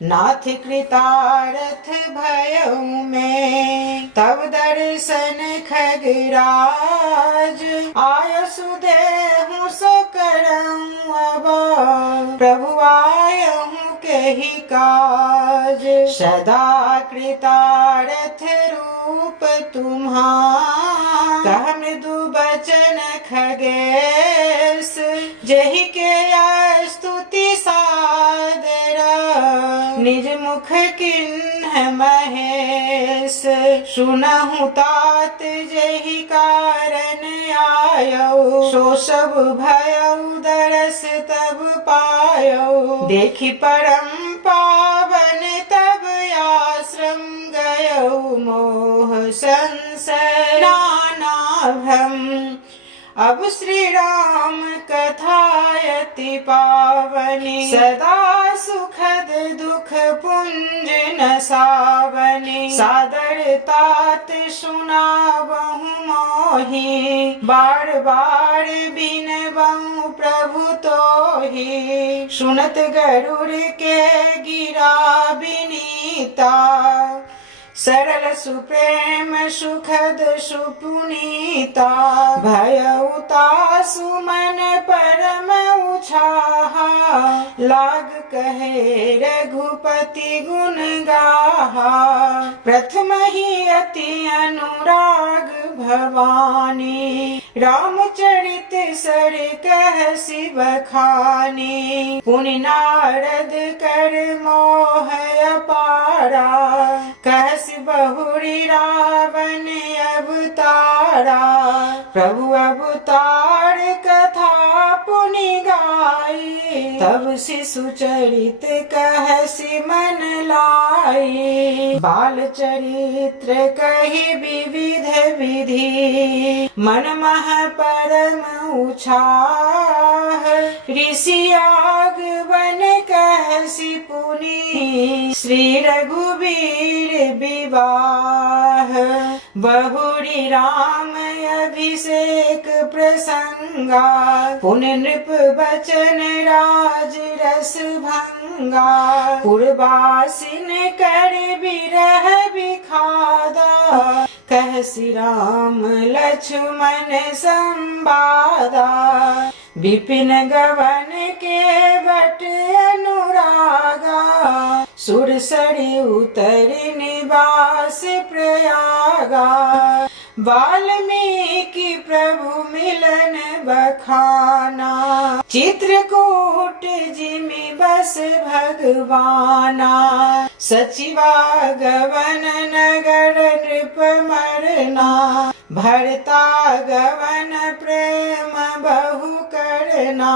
नाथ कृतार्थ भयऊ में तब दर्शन खगराज। आय सुदेहु सो करऊँ अब प्रभु आयहु केहि काज। सदा कृतार्थ रूप तुम्हारा कह मृदु बचन खगेश। जहि के स्तुति सादर निज मुख किन्ह महेश। सुनहु तात जहि कारण आयौ सो सब भयउ दरस तब पायौ। देखि परम पावन तब आश्रम गयौ मोह संशय नाना भ्रम। अब श्री राम कथायति पावनी सदा सुखद दुख पुंज न सावनी। सादर तात सुनावहु मोहि बार बार बिनबहु प्रभु तोहि। सुनत गरुड़ के गिरा बिनीता सरल सुप्रेम सुखद सुपुनीता। भयउता सुमन परम उछाहा लाग कहे रघुपति गुण गाहा। प्रथम ही अति अनुराग भवानी रामचरित सर कह शिव खानी। पुनि नारद कर मोह अपारा कह बहुरी रावण अवतारा। प्रभु अवतार कथा पुनि गाई तब शिशु चरित कहसि मन लाई। बाल चरित्र कही विविध विधि मन मह परम उछाह। ऋषि आगमन कहसि पुनि श्री रघुवीर विवाह। बहुरी राम अभिषेक प्रसंगा पुनि नृप बचन राज रस भंगा। पुरवासिन कर बिरह बिखादा कहसि राम लक्ष्मण संवादा। विपिन गवन के बट अनुरागा सुरसरी उतर निवास प्रयागा। वाल्मीकि प्रभु मिलन बखाना चित्रकूट जिमि बस भगवाना। सचिवा गवन नगर नृप मरना भरता गवन प्रेम बहु करना।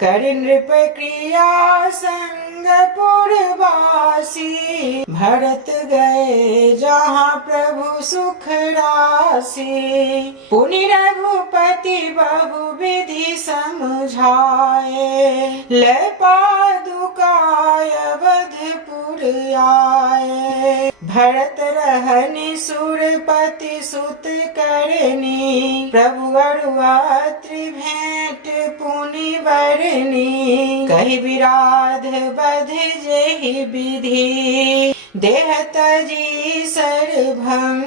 कर नृप क्रिया संग पुरवासी भरत गए जहाँ प्रभु सुख राशि। पुनि रघुपति बहु विधि समझाए ले पादुकाय अवधपुर आए। भरत रहनि सुरपति सुत करनी प्रभु अरुआ त्रिभेंट पुनि बरनी। कहि विराध बध जेहि विधि देह तजी सरभंग।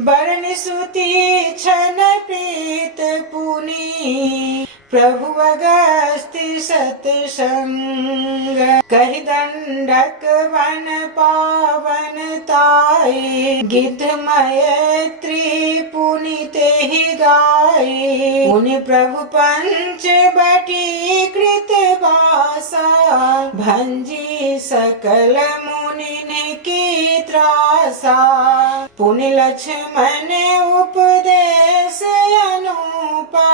बरन सुति छन प्रीत पुनि प्रभु अगस्त्य सतसंग। कहि दंडक वन पावन ताई गिद्ध मैत्री पुनि तेहि गाई। पुनि प्रभु पंच बटी कृत बासा भंजी सकल मुनि की त्रासा। पुनि लक्ष्मण उपदेश अनुपा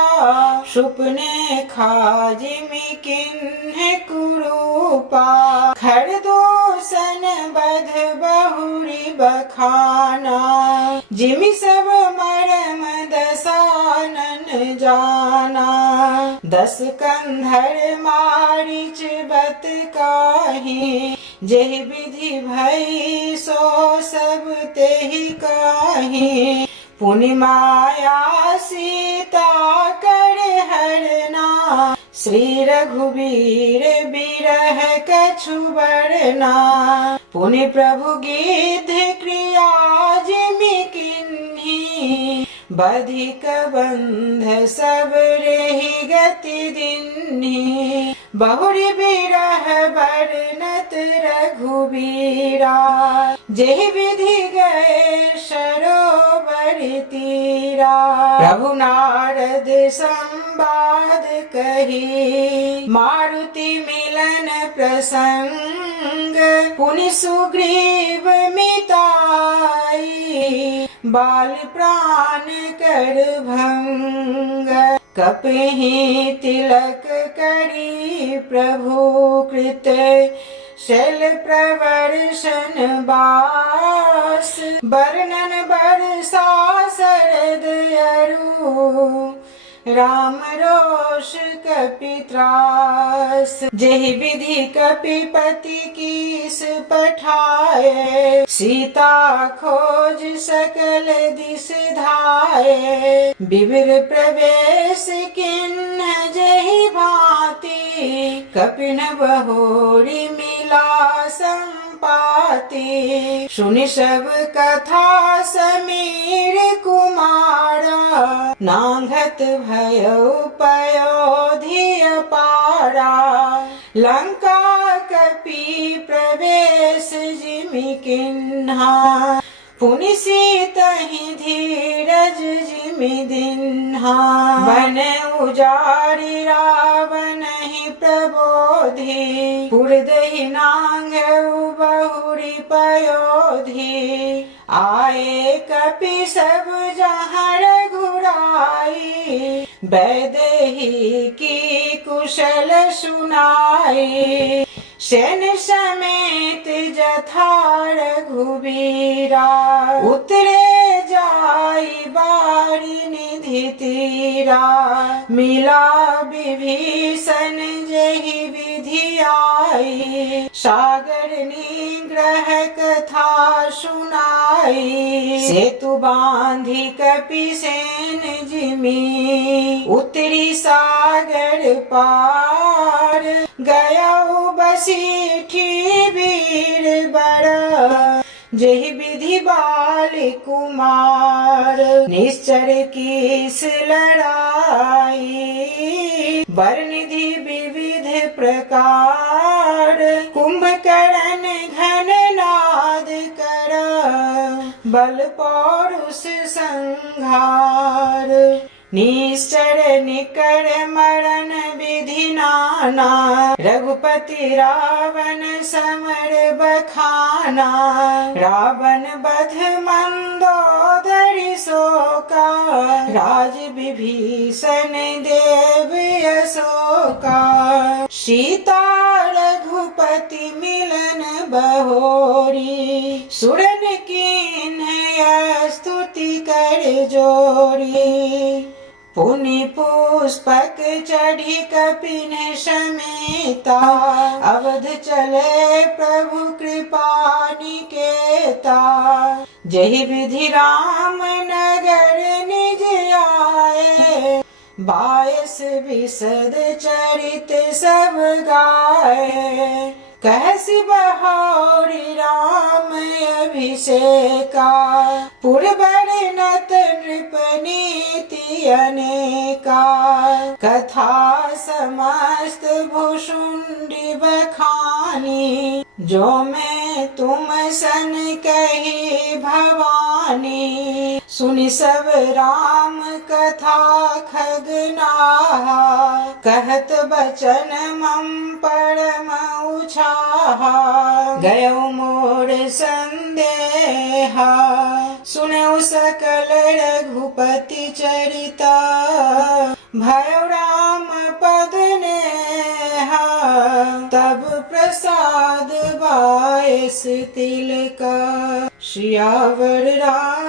सुपने खाजिमि किन्ह कुरूपा। खरदूषण बध बहुरी बखाना जिमि सब मरम दसानन जाना। 10 कंधर मारीच बत काही जेहि विधि भई सो सब तेहि काही। पुनि माया सीता कर हरना श्री रघुबीर बिरह कछु बरना, पुनि प्रभु गिद्ध क्रिया जिमि किन्ही, बधिक बंध सब रेहि गति दिन्ही, बहुरी बिरह बरनत रघुबीरा, जेहि विधि गए सरोवर तीरा। प्रभु नारद संवाद कही, मारुति मिलन प्रसंग, पुनि सुग्रीव मिताई, बाल प्राण कर भंग, कपिहि तिलक करी प्रभु कृत, शैल प्रवर्षन बास, बरनन बरसा शरद अरु, राम रोष कपित्रास। जेहि विधि कपिपति कीस पठाए, सीता खोज सकल दिस धाये, विविर प्रवेश किन्ह जेहि भांति, कपिन बहोरी मिला संपाति, सुनि सब कथा समीर कुमारा, नांगत भयो पयोधि अपारा, लंका कपि प्रवेश जिमि किन्हा, पुनि सीतहि धीरज जिमि दिन्हा, बन उजारि रावणहि प्रबोधि, पुरदहि नांगउ बहुरी पयोधि, आए कपि सब जहाँ रघुराई, बैदेही की कुशल सुनाई, सेन समेत जथा रघुबीरा, उतरे जाई बारी निधि तीरा, मिला विभीषण जेहि विधि आई, सागर निग्रह कथा सुनाई, सेतु बांधि कपिसेन जिमि, उतरी सागर पार, गयउ बसीठी वीर बड़, जेहि विधि बाल कुमार, निश्चर कीस लड़ाई, बरनिधि विविध प्रकार, कुंभकर्ण घन नाद कर, बल पौरुष संहार, निश्चर निकर मरण विधि नाना, रघुपति रावण समर बखाना, रावण बध मंदोदरी शोका, राज विभीषण देव अशोका, सीता रघुपति मिलन बहोरी, सुरन कीन्ह स्तुति कर जोरी, पुनि पुष्पक चढ़ी कपिन समेता, अवध चले प्रभु कृपा निकेता, जेहि विधि राम नगर निज आए, बायस विशद चरित सब गाए, कहसि बहोरी राम अभिषेका, पुरबर नत नृप नीति अनेका, कथा समस्त भुषुंडी बखानी, जो मैं तुम सन कही भवानी, सुनि सब राम कथा खगनाहा, कहत बचन मम परम उछाहा, गयो मोर संदेहा, सुनऊ सकल रघुपति चरिता, भयो राम पद नेहा, तब प्रसाद बायस तिलका, सियावर राम